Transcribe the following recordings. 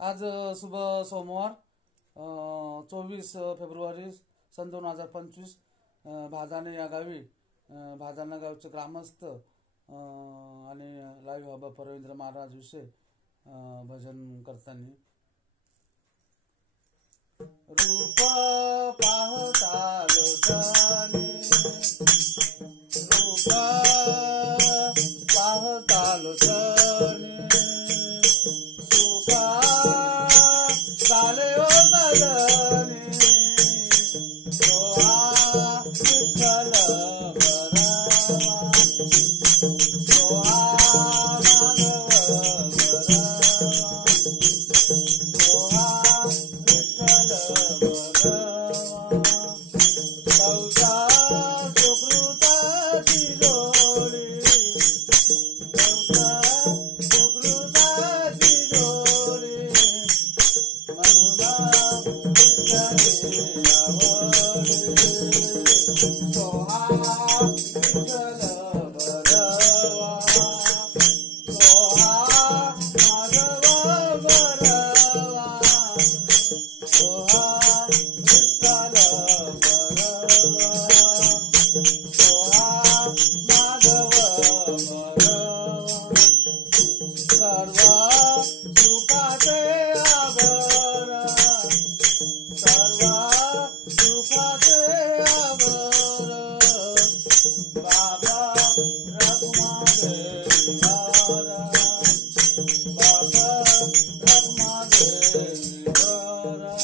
आज शुभ सोमवार 24 फेब्रुवारी सन 2025 भादाने या गावी भादाना गावचे ग्रामस्थ आणि लाईव्ह बाबा परवेंद्र महाराज विषय भजन करताना रूप पाहता लोचनी रूप पाहता लोचनी सुखा झाले ओ सजनी सोहा विठ्ठल बरावा सोहा माधव बरावा सोहा विठ्ठल बरावा बहुधा सुकृताची जोडी बहुधा सुकृताची जोडी म्हणून विठ्ठली आवडी सोहा विठ्ठल बरावा सोहा माधव बरावा सोहा विठ्ठल बरावा सोहा माधव बरावा सर्व सुखाचे आभर सर्व सुखाचे आभर बाबा रखुमादेवी हरा बाबा रखुमादेवी हरा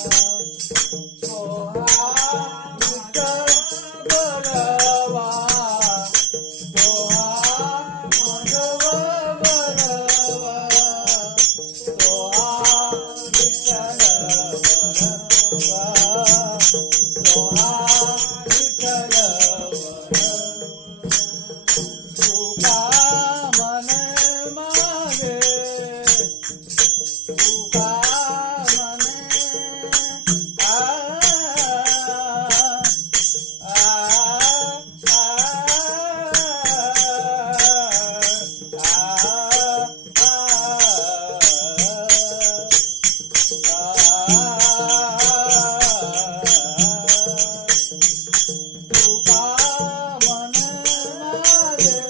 सोहा विठ्ठल बरावा सोहा माधव बरावा सोहा विठ्ठल बरावा सोहा विठ्ठल बरावा तुका मने मागे तुका मने तुका मने मागे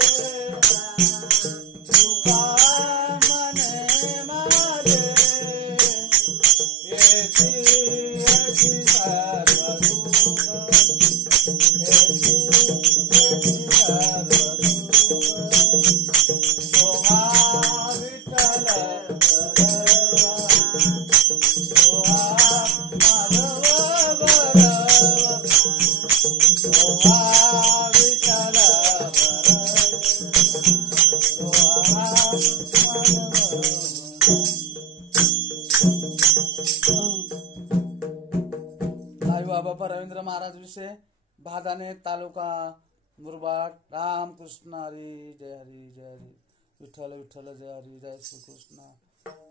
तुका मने मागे येची येची सर्व दुःख येची येची सर्व दुःख सोहा विठ्ठल बरावा सोहा माधव बरावा सोहा विठ्ठल बरावा सोहा लाईव्ह बाबा परवेंद्र महाराज विषय भादाने तालुका मुरबाड रामकृष्ण हरी जय हरी विठ्ठल विठ्ठल जय हरी जय श्री कृष्ण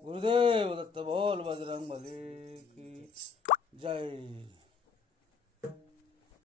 गुरुदेव दत्त बोल बजरंग बली की जय।